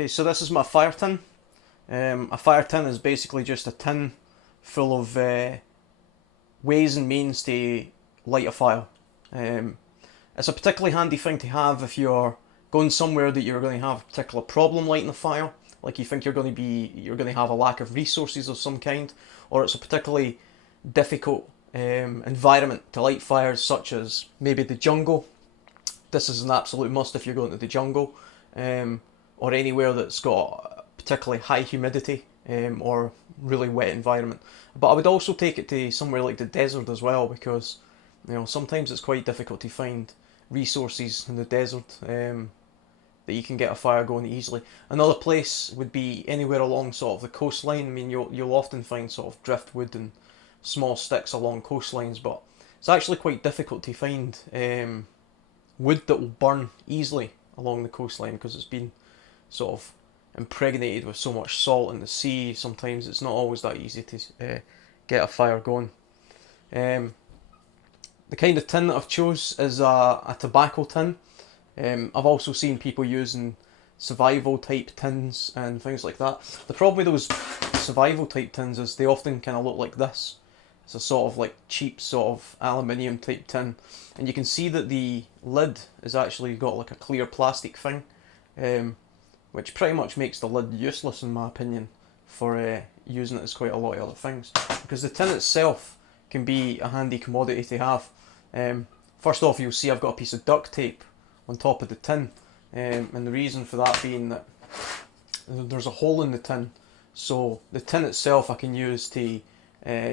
Okay, so this is my fire tin. A fire tin is basically just a tin full of ways and means to light a fire. It's a particularly handy thing to have if you're going somewhere that you're going to have a particular problem lighting a fire, like you think you're going to have a lack of resources of some kind, or it's a particularly difficult environment to light fires, such as maybe the jungle. This is an absolute must if you're going to the jungle, or anywhere that's got particularly high humidity or really wet environment. But I would also take it to somewhere like the desert as well, because sometimes it's quite difficult to find resources in the desert that you can get a fire going easily. Another place would be anywhere along sort of the coastline. I mean, you'll often find sort of driftwood and small sticks along coastlines, but it's actually quite difficult to find wood that will burn easily along the coastline, because it's been sort of impregnated with so much salt in the sea. Sometimes it's not always that easy to get a fire going. The kind of tin that I've chose is a tobacco tin. I've also seen people using survival type tins and things like that. The problem with those survival type tins is they often kind of look like this. It's a sort of like cheap sort of aluminium type tin, and you can see that the lid has actually got like a clear plastic thing, which pretty much makes the lid useless in my opinion for using it as quite a lot of other things, because the tin itself can be a handy commodity to have. First off, you'll see I've got a piece of duct tape on top of the tin, and the reason for that being that there's a hole in the tin, so the tin itself I can use to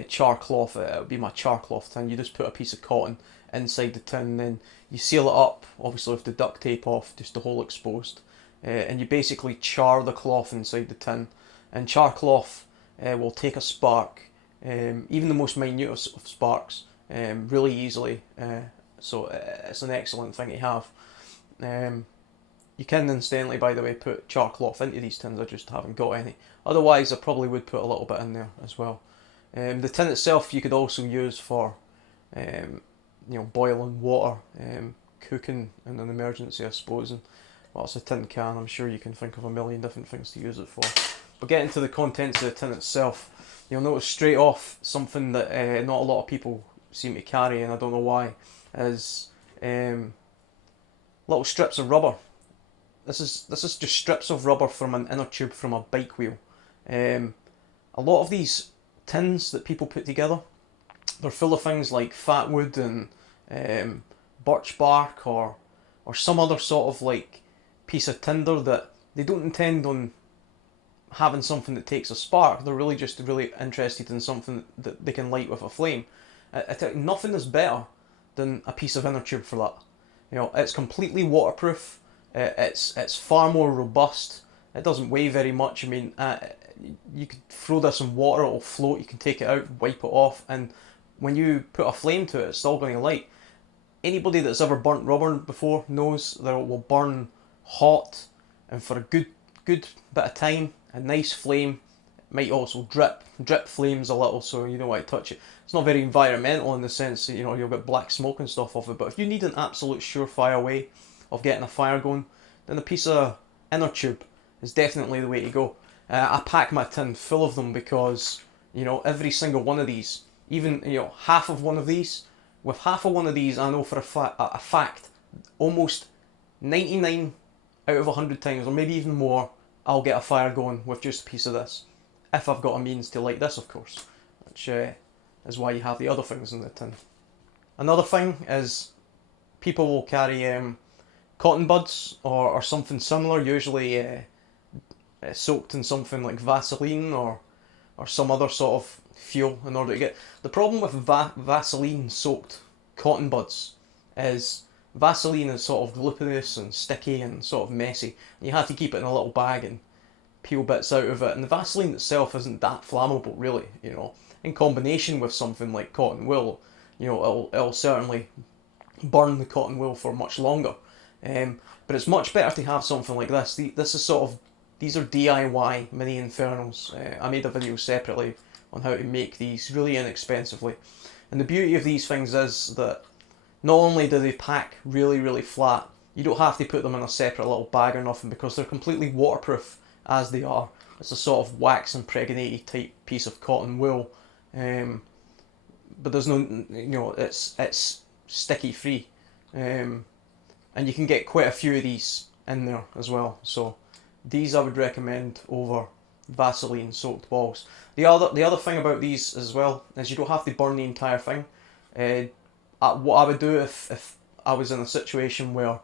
char cloth. It would be my char cloth tin. You just put a piece of cotton inside the tin, and then you seal it up, obviously with the duct tape off, just the hole exposed, and you basically char the cloth inside the tin. And char cloth will take a spark, even the most minute of sparks, really easily, so it's an excellent thing to have. You can incidentally, by the way, put char cloth into these tins. I just haven't got any. Otherwise I probably would put a little bit in there as well. The tin itself you could also use for boiling water, cooking in an emergency, I suppose. And well, it's a tin can. I'm sure you can think of a million different things to use it for. But getting to the contents of the tin itself, you'll notice straight off something that not a lot of people seem to carry, and I don't know why, is little strips of rubber. This is just strips of rubber from an inner tube from a bike wheel. A lot of these tins that people put together, they're full of things like fat wood and birch bark or some other sort of like piece of tinder that they don't intend on having something that takes a spark. They're really just really interested in something that they can light with a flame. I tell you, nothing is better than a piece of inner tube for that. It's completely waterproof. It's far more robust. It doesn't weigh very much. I mean, you could throw this in water, it'll float. You can take it out, wipe it off, and when you put a flame to it, it's still going to light. Anybody that's ever burnt rubber before knows that it will burn hot, and for a good bit of time. A nice flame might also drip flames a little, so you don't want to touch it. It's not very environmental in the sense that you'll get black smoke and stuff off it, but if you need an absolute surefire way of getting a fire going, then a piece of inner tube is definitely the way to go. I pack my tin full of them because every single one of these, even half of one of these, with half of one of these, I know for a fact, almost 99 out of 100 times, or maybe even more, I'll get a fire going with just a piece of this, if I've got a means to light this, of course, which is why you have the other things in the tin. Another thing is people will carry cotton buds or something similar, usually soaked in something like Vaseline or some other sort of fuel in order to get... The problem with Vaseline soaked cotton buds is Vaseline is sort of glutinous and sticky and sort of messy. You have to keep it in a little bag and peel bits out of it, and the Vaseline itself isn't that flammable really, in combination with something like cotton wool, it'll certainly burn the cotton wool for much longer. But it's much better to have something like this. These are DIY mini infernals. I made a video separately on how to make these really inexpensively. And the beauty of these things is that not only do they pack really, really flat, You don't have to put them in a separate little bag or nothing because they're completely waterproof as they are. It's a sort of wax impregnated type piece of cotton wool, but there's no, it's sticky free, and you can get quite a few of these in there as well. So these I would recommend over Vaseline soaked balls. The other thing about these as well is you don't have to burn the entire thing. What I would do if I was in a situation where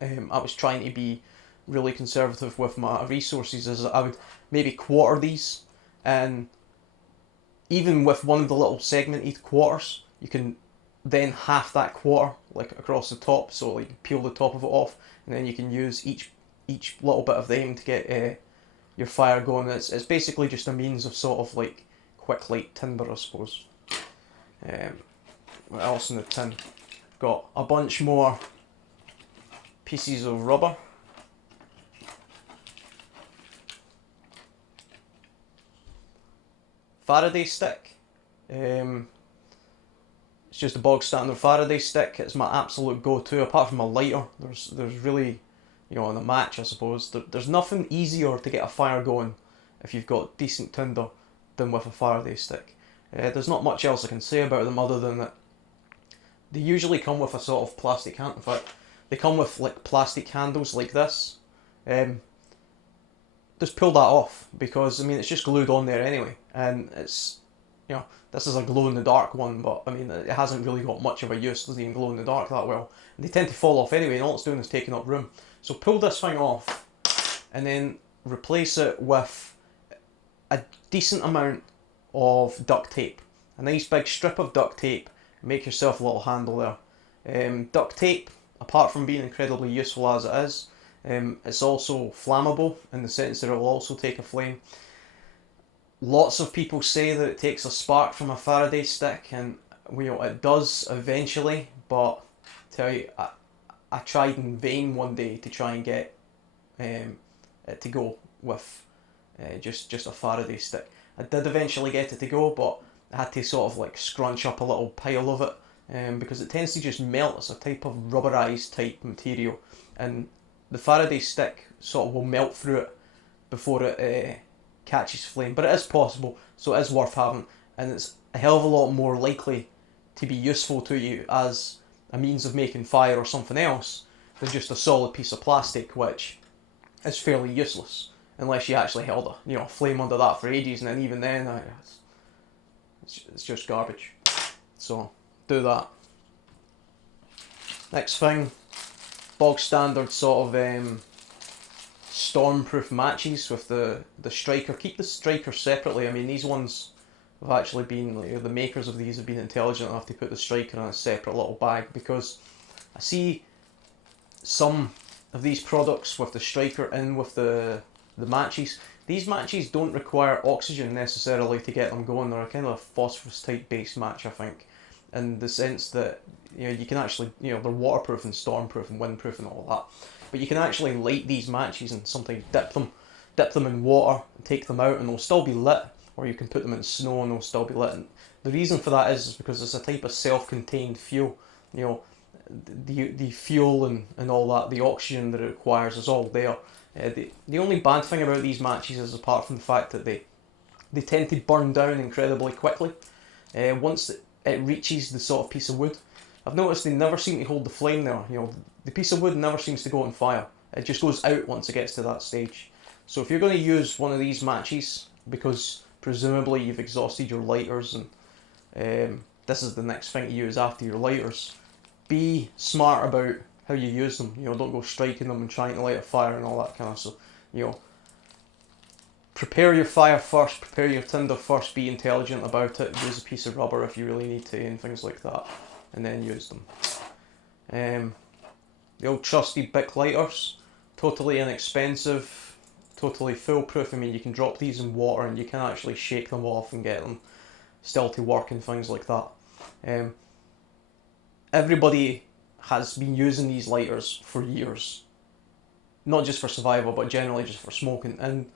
I was trying to be really conservative with my resources is I would maybe quarter these, and even with one of the little segmented quarters, you can then half that quarter like across the top, so like you peel the top of it off, and then you can use each little bit of them to get your fire going. It's basically just a means of sort of like quick light timber, I suppose. What else in the tin? Got a bunch more pieces of rubber. Faraday stick. It's just a bog standard Faraday stick. It's my absolute go-to. Apart from a lighter, there's really, in a match, I suppose, there's nothing easier to get a fire going if you've got decent tinder than with a Faraday stick. There's not much else I can say about them other than that they usually come with a sort of plastic handle. In fact, they come with like plastic handles like this. Just pull that off because it's just glued on there anyway, and it's this is a glow in the dark one, but it hasn't really got much of a use. It doesn't even glow in the dark that well, and they tend to fall off anyway, and all it's doing is taking up room. So pull this thing off and then replace it with a decent amount of duct tape, a nice big strip of duct tape. Make yourself a little handle there. Duct tape, apart from being incredibly useful as it is, it's also flammable in the sense that it will also take a flame. Lots of people say that it takes a spark from a Faraday stick, and it does eventually, but I tell you, I tried in vain one day to try and get it to go with just a Faraday stick. I did eventually get it to go, but I had to sort of like scrunch up a little pile of it because it tends to just melt. It's a type of rubberized type material, and the Faraday stick sort of will melt through it before it catches flame. But it is possible, so it is worth having, and it's a hell of a lot more likely to be useful to you as a means of making fire or something else than just a solid piece of plastic, which is fairly useless unless you actually held a flame under that for ages, and then even then it's just garbage. So do that. Next thing, bog standard sort of stormproof matches with the striker. Keep the striker separately. These ones have actually been, the makers of these have been intelligent enough to put the striker in a separate little bag, because I see some of these products with the striker in with the matches. These matches don't require oxygen necessarily to get them going. They're a kind of a phosphorus type based match, I think, in the sense that you can actually, they're waterproof and stormproof and windproof and all that, but you can actually light these matches and sometimes dip them in water and take them out and they'll still be lit, or you can put them in snow and they'll still be lit. And the reason for that is because it's a type of self-contained fuel. The fuel and all that, the oxygen that it requires is all there. The only bad thing about these matches is, apart from the fact that they tend to burn down incredibly quickly once it reaches the sort of piece of wood. I've noticed they never seem to hold the flame there. The piece of wood never seems to go on fire. It just goes out once it gets to that stage. So if you're going to use one of these matches, because presumably you've exhausted your lighters and this is the next thing to use after your lighters, be smart about how you use them. Don't go striking them and trying to light a fire and all that kind of stuff. Prepare your fire first, prepare your tinder first, be intelligent about it, use a piece of rubber if you really need to and things like that, and then use them. The old trusty Bic lighters, totally inexpensive, totally foolproof. You can drop these in water and you can actually shake them off and get them still to work and things like that. Everybody has been using these lighters for years, not just for survival but generally just for smoking, and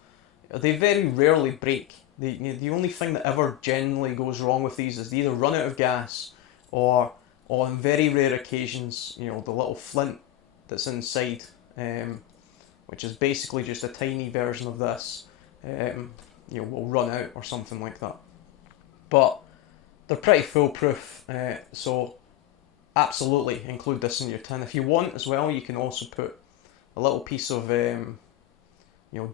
they very rarely break. The only thing that ever generally goes wrong with these is they either run out of gas, or on very rare occasions, the little flint that's inside, which is basically just a tiny version of this, will run out or something like that. But they're pretty foolproof, so absolutely include this in your tin. If you want as well, you can also put a little piece of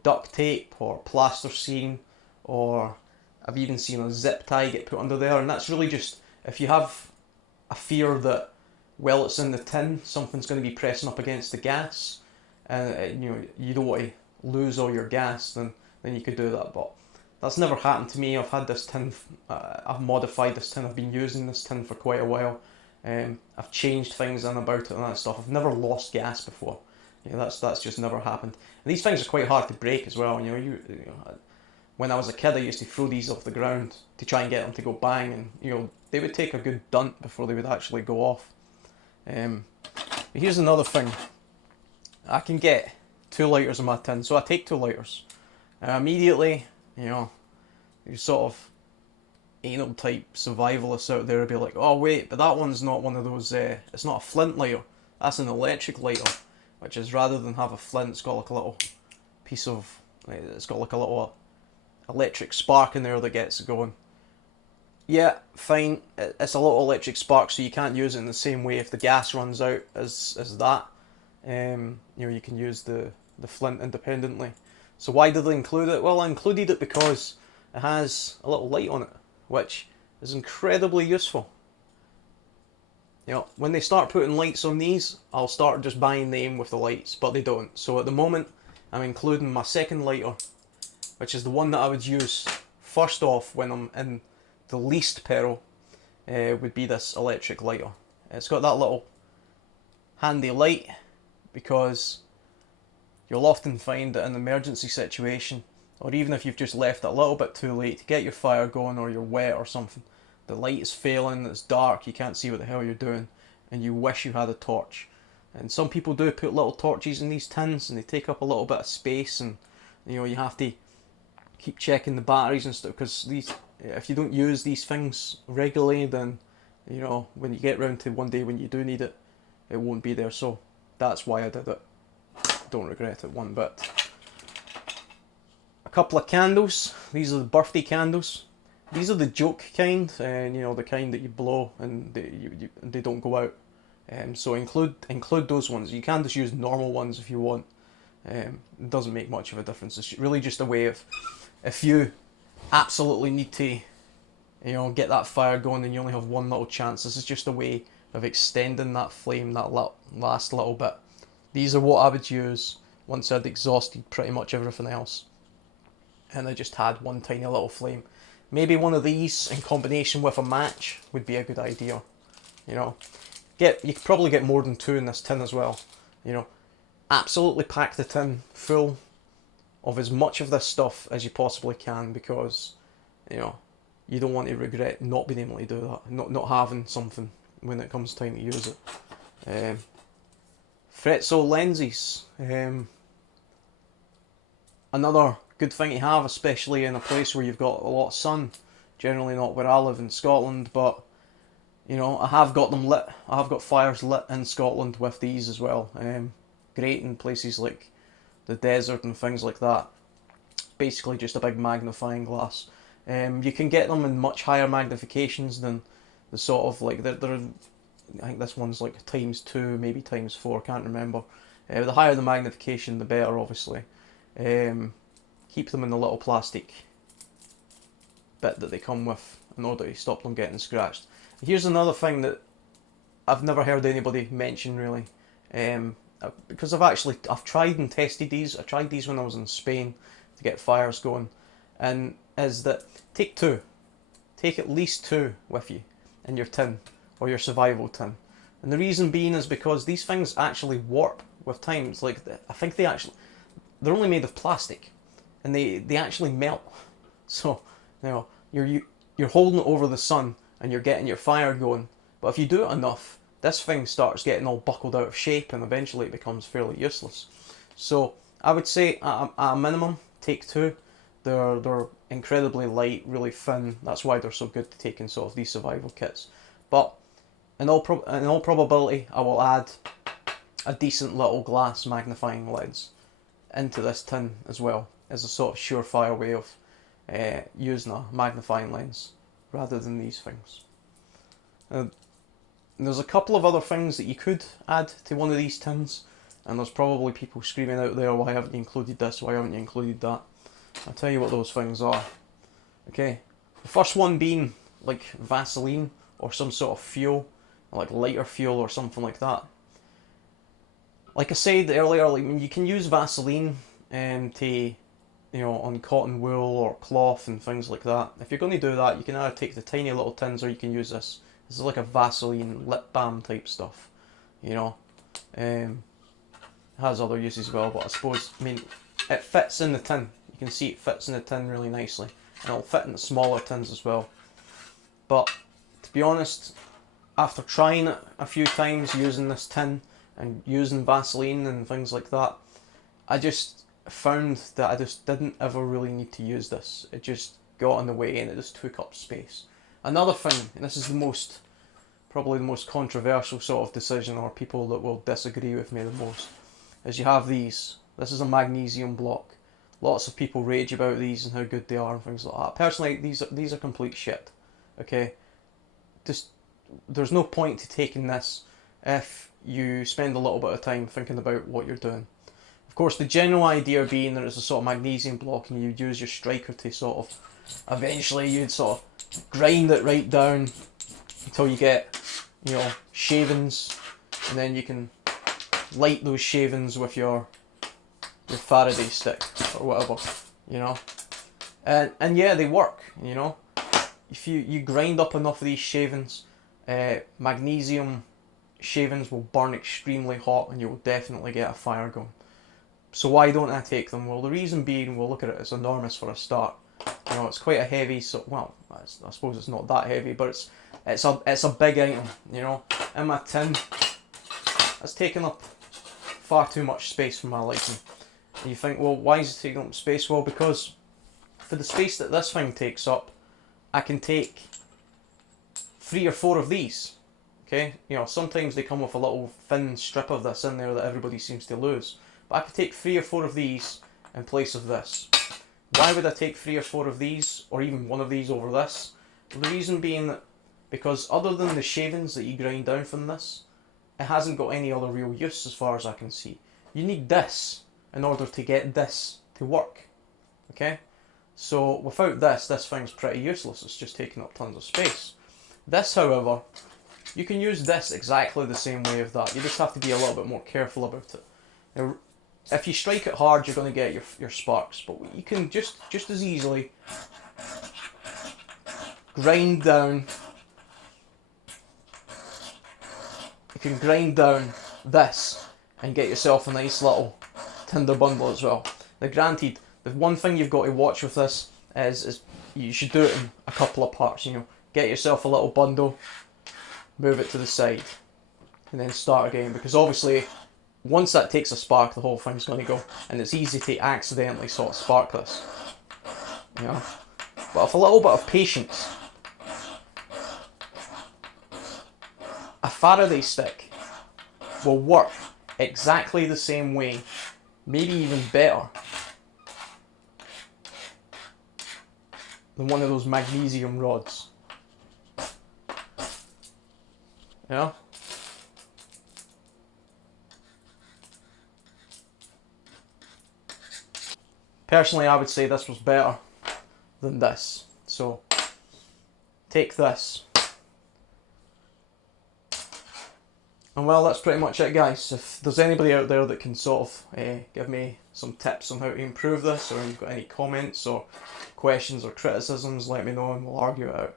duct tape or plasticine, or I've even seen a zip tie get put under there, and that's really just if you have a fear that while it's in the tin something's going to be pressing up against the gas, and you don't want to lose all your gas, then you could do that. But that's never happened to me. I've had this tin, I've modified this tin, I've been using this tin for quite a while. I've changed things in about it and that stuff. I've never lost gas before. That's just never happened. And these things are quite hard to break as well. When I was a kid, I used to throw these off the ground to try and get them to go bang, and they would take a good dunt before they would actually go off. Here's another thing. I can get 2 lighters in my tin, so I take 2 lighters. Immediately, you sort of anal type survivalists out there will be like, oh wait, but that one's not one of those, it's not a flint lighter, that's an electric lighter, which is, rather than have a flint, it's got like a little piece of, it's got like a little electric spark in there that gets it going. Yeah, fine, it's a little electric spark, so you can't use it in the same way if the gas runs out as that. You can use the flint independently. So why did they include it? Well, I included it because it has a little light on it, which is incredibly useful. When they start putting lights on these, I'll start just buying them with the lights, but they don't. So at the moment, I'm including my second lighter, which is the one that I would use first off when I'm in the least peril, would be this electric lighter. It's got that little handy light, because you'll often find that in an emergency situation, or even if you've just left it a little bit too late to get your fire going, or you're wet or something, the light is failing, it's dark, you can't see what the hell you're doing, and you wish you had a torch. And some people do put little torches in these tins, and they take up a little bit of space, and you have to keep checking the batteries and stuff, because if you don't use these things regularly, then when you get round to one day when you do need it, it won't be there. So that's why I did it. Don't regret it one bit. A couple of candles. These are the birthday candles. These are the joke kind, and the kind that you blow and they don't go out. So include those ones. You can just use normal ones if you want. It doesn't make much of a difference. It's really just a way of, if you absolutely need to, get that fire going and you only have one little chance, this is just a way of extending that flame, that last little bit. These are what I would use once I'd exhausted pretty much everything else, and I just had one tiny little flame. Maybe one of these in combination with a match would be a good idea. You could probably get more than 2 in this tin as well. Absolutely pack the tin full of as much of this stuff as you possibly can, because you don't want to regret not being able to do that, not having something when it comes time to use it. Fretso lenses, another good thing to have, especially in a place where you've got a lot of sun. Generally not where I live in Scotland, but I have got them lit. I have got fires lit in Scotland with these as well. Great in places like the desert and things like that. Basically just a big magnifying glass. You can get them in much higher magnifications than the sort of like I think this one's like ×2, maybe ×4, can't remember. The higher the magnification, the better, obviously. Keep them in the little plastic bit that they come with in order to stop them getting scratched. Here's another thing that I've never heard anybody mention really, because I've tried and tested these. I tried these when I was in Spain to get fires going, and is that take at least 2 with you in your tin, or your survival tin. And the reason being is because these things actually warp with time. It's like, I think they're only made of plastic, and they actually melt. So you're holding it over the sun and you're getting your fire going, but if you do it enough, this thing starts getting all buckled out of shape, and eventually it becomes fairly useless. So I would say at a minimum, take 2. They're incredibly light, really thin. That's why they're so good to take in sort of these survival kits. But in all probability, I will add a decent little glass magnifying lens into this tin as well, as a sort of surefire way of using a magnifying lens rather than these things. There's a couple of other things that you could add to one of these tins, and there's probably people screaming out there, why haven't you included this, why haven't you included that? I'll tell you what those things are. Okay, the first one being like Vaseline or some sort of fuel, like lighter fuel or something like that. Like I said earlier, like you can use Vaseline to, on cotton wool or cloth and things like that. If you're going to do that, you can either take the tiny little tins or you can use this. This is like a Vaseline lip balm type stuff, It has other uses as well, but I suppose, it fits in the tin. You can see it fits in the tin really nicely. And it'll fit in the smaller tins as well. But, to be honest, after trying it a few times using this tin and using Vaseline and things like that, I just found that I just didn't ever really need to use this. It just got in the way and it just took up space. Another thing, and this is probably the most controversial sort of decision, or people that will disagree with me the most, is you have these. This is a magnesium block. Lots of people rage about these and how good they are and things like that. Personally, these are complete shit. Okay, there's no point to taking this if you spend a little bit of time thinking about what you're doing. Of course, the general idea being that it's a sort of magnesium block, and you'd use your striker to sort of, eventually you'd sort of grind it right down until you get, shavings, and then you can light those shavings with your Faraday stick or whatever, and yeah, they work. If you grind up enough of these shavings, magnesium shavings will burn extremely hot, and you will definitely get a fire going. So why don't I take them? Well, the reason being, we'll look at it, it's enormous for a start. It's quite a heavy, I suppose it's not that heavy, but it's a big item. In my tin, it's taking up far too much space for my liking. And you think, well, why is it taking up space? Well, because for the space that this thing takes up, I can take 3 or 4 of these. Okay, sometimes they come with a little thin strip of this in there that everybody seems to lose. But I could take 3 or 4 of these in place of this. Why would I take 3 or 4 of these, or even one of these over this? Well, the reason being that because other than the shavings that you grind down from this, it hasn't got any other real use as far as I can see. You need this in order to get this to work. Okay? So without this thing's pretty useless. It's just taking up tons of space. This, however, you can use this exactly the same way of that. You just have to be a little bit more careful about it. Now, if you strike it hard, you're going to get your sparks, but you can just as easily grind down. You can grind down this and get yourself a nice little tinder bundle as well. Now, granted, the one thing you've got to watch with this is you should do it in a couple of parts. Get yourself a little bundle, move it to the side, and then start again, because obviously once that takes a spark, the whole thing's going to go, and it's easy to accidentally sort of spark this. But with a little bit of patience, a Faraday stick will work exactly the same way, maybe even better, than one of those magnesium rods. Personally, I would say this was better than this. So, take this. And well, that's pretty much it, guys. If there's anybody out there that can sort of give me some tips on how to improve this, or you've got any comments or questions or criticisms, let me know and we'll argue it out.